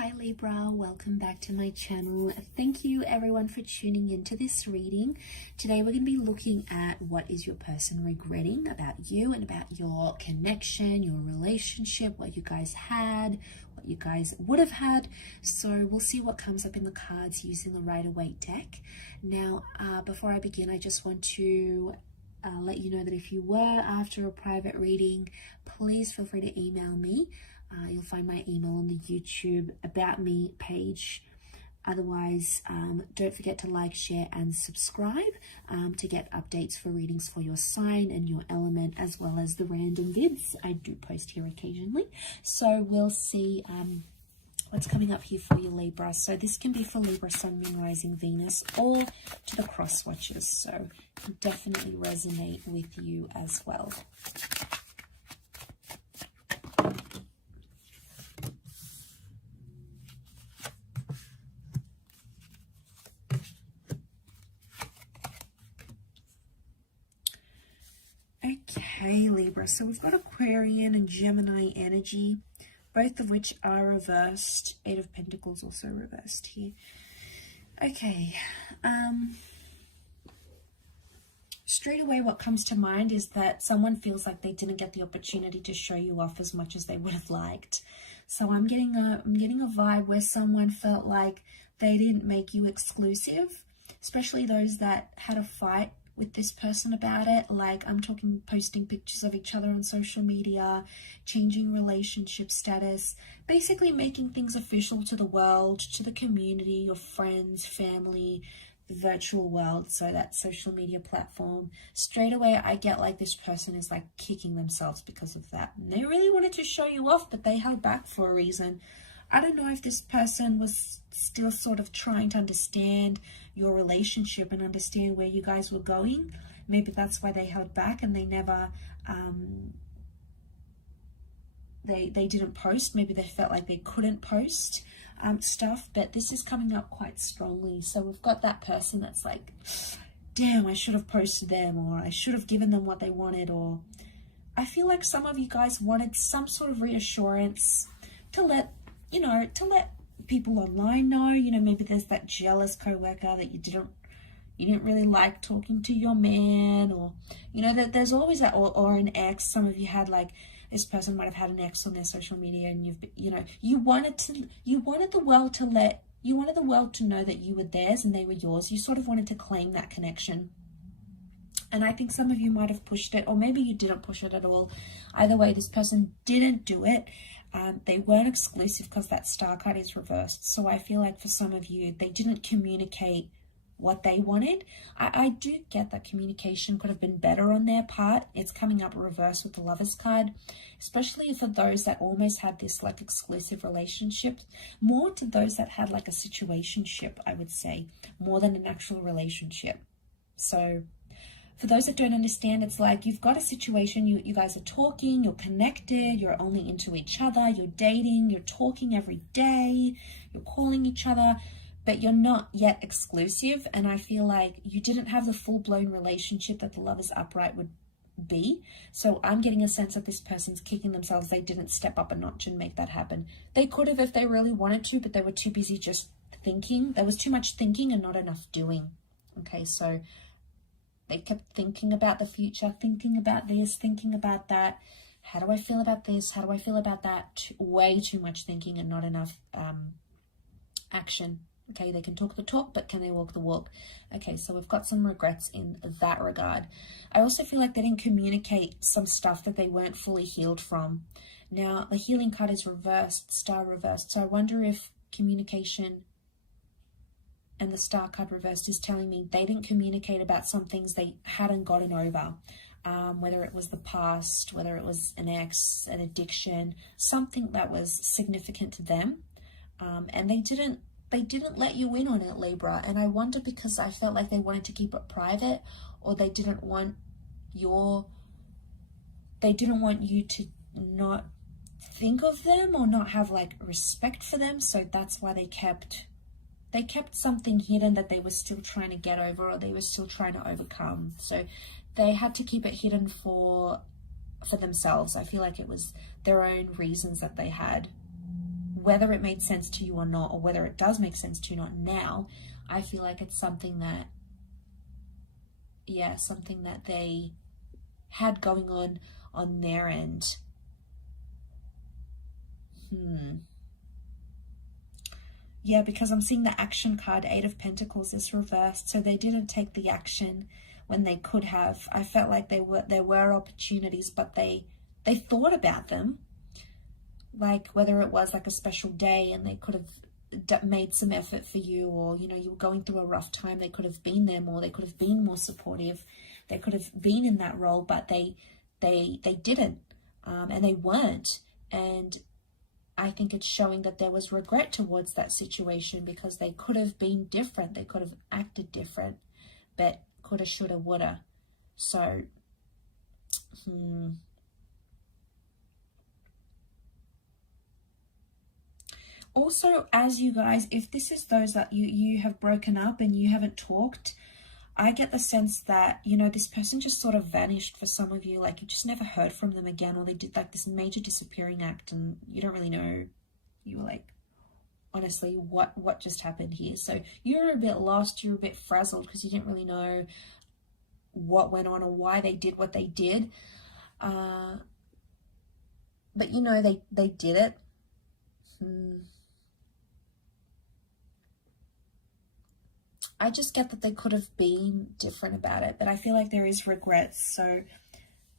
Hi Libra, welcome back to my channel. Thank you everyone for tuning into this reading. Today we're going to be looking at what is your person regretting about you and about your connection, your relationship, what you guys had, what you guys would have had. So we'll see what comes up in the cards using the Rider-Waite deck. Now, before I begin, I just want to let you know that if you were after a private reading, please feel free to email me. You'll find my email on the YouTube About Me page. Otherwise, don't forget to like, share, and subscribe to get updates for readings for your sign and your element, as well as the random vids I do post here occasionally. So we'll see what's coming up here for you, Libra. So this can be for Libra, Sun, Moon, Rising, Venus, or to the cross watchers. So definitely resonate with you as well. Okay, Libra, so we've got Aquarian and Gemini energy, both of which are reversed. Eight of Pentacles also reversed here. Okay, straight away what comes to mind is that someone feels like they didn't get the opportunity to show you off as much as they would have liked. So I'm getting a vibe where someone felt like they didn't make you exclusive, especially those that had a fight with this person about it. Like, I'm talking posting pictures of each other on social media, changing relationship status, basically making things official to the world, to the community, your friends, family, the virtual world, so that social media platform. Straight away I get like this person is like kicking themselves because of that. And they really wanted to show you off, but they held back for a reason. I don't know if this person was still sort of trying to understand your relationship and understand where you guys were going. Maybe that's why they held back and they never, they didn't post. Maybe they felt like they couldn't post stuff, but this is coming up quite strongly. So we've got that person that's like, damn, I should have posted them, or I should have given them what they wanted, or I feel like some of you guys wanted some sort of reassurance to let people online know, maybe there's that jealous coworker that you didn't really like talking to your man, or, that there's always that, or an ex. Some of you had like, this person might have had an ex on their social media, and you wanted the world to know that you were theirs and they were yours. You sort of wanted to claim that connection. And I think some of you might have pushed it, or maybe you didn't push it at all. Either way, this person didn't do it. They weren't exclusive because that star card is reversed. So I feel like for some of you, they didn't communicate what they wanted. I do get that communication could have been better on their part. It's coming up reverse with the Lovers card, especially for those that almost had this like exclusive relationship, more to those that had like a situationship, I would say, more than an actual relationship. So for those that don't understand, it's like you've got a situation, you guys are talking, you're connected, you're only into each other, you're dating, you're talking every day, you're calling each other, but you're not yet exclusive. And I feel like you didn't have the full-blown relationship that the Lovers upright would be. So I'm getting a sense that this person's kicking themselves. They didn't step up a notch and make that happen. They could have if they really wanted to, but they were too busy just thinking. There was too much thinking and not enough doing. Okay, so they kept thinking about the future, thinking about this, thinking about that. How do I feel about this? How do I feel about that? Way too much thinking and not enough action. Okay, they can talk the talk, but can they walk the walk? Okay, so we've got some regrets in that regard. I also feel like they didn't communicate some stuff that they weren't fully healed from. Now, the healing card is reversed, star reversed. So I wonder if communication and the star card reversed is telling me they didn't communicate about some things they hadn't gotten over, whether it was the past, whether it was an ex, an addiction, something that was significant to them, and they didn't let you in on it, Libra. And I wonder because I felt like they wanted to keep it private, or they didn't want you to not think of them or not have like respect for them. So that's why they kept something hidden that they were still trying to get over, or they were still trying to overcome. So they had to keep it hidden for themselves. I feel like it was their own reasons that they had. whether it made sense to you or not, or whether it does make sense to you not now, I feel like it's something that, yeah, something that they had going on their end. Yeah, because I'm seeing the action card, 8 of Pentacles, is reversed. So they didn't take the action when they could have. I felt like there were opportunities, but they thought about them. Like whether it was like a special day and they could have made some effort for you, or, you know, you were going through a rough time, they could have been there more, they could have been more supportive, they could have been in that role, but they didn't, and they weren't. And I think it's showing that there was regret towards that situation, because they could have been different, they could have acted different, but coulda, shoulda, woulda. So also, as you guys, if this is those that you have broken up and you haven't talked, I get the sense that, you know, this person just sort of vanished for some of you. Like you just never heard from them again, or they did like this major disappearing act and you don't really know. You were like, honestly, what just happened here? So you're a bit lost, you're a bit frazzled because you didn't really know what went on or why they did what they did. But you know, they did it. I just get that they could have been different about it, but I feel like there is regrets. So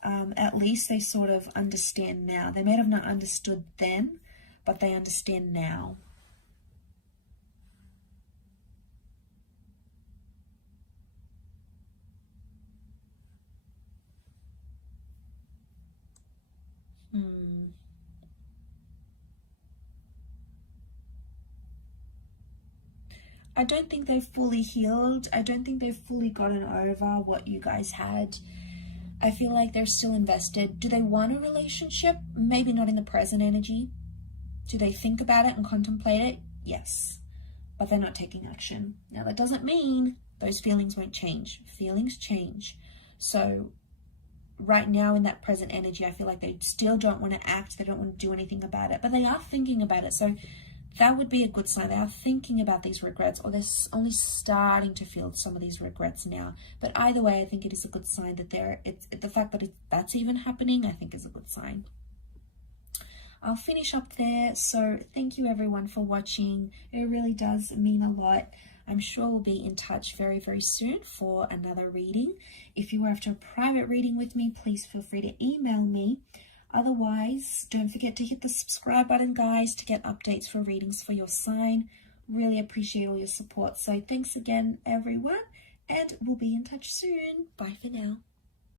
at least they sort of understand now. They may have not understood then, but they understand now. I don't think they've fully healed. I don't think they've fully gotten over what you guys had. I feel like they're still invested. Do they want a relationship? Maybe not in the present energy. Do they think about it and contemplate it? Yes. But they're not taking action. Now, that doesn't mean those feelings won't change. Feelings change. So right now in that present energy, I feel like they still don't want to act. They don't want to do anything about it. But they are thinking about it. So that would be a good sign. They are thinking about these regrets, or they're only starting to feel some of these regrets now. But either way, I think it is a good sign that the fact that that's even happening, I think is a good sign. I'll finish up there. So thank you everyone for watching. It really does mean a lot. I'm sure we'll be in touch very, very soon for another reading. If you are after a private reading with me, please feel free to email me. Otherwise, don't forget to hit the subscribe button, guys, to get updates for readings for your sign. Really appreciate all your support. So thanks again, everyone, and we'll be in touch soon. Bye for now.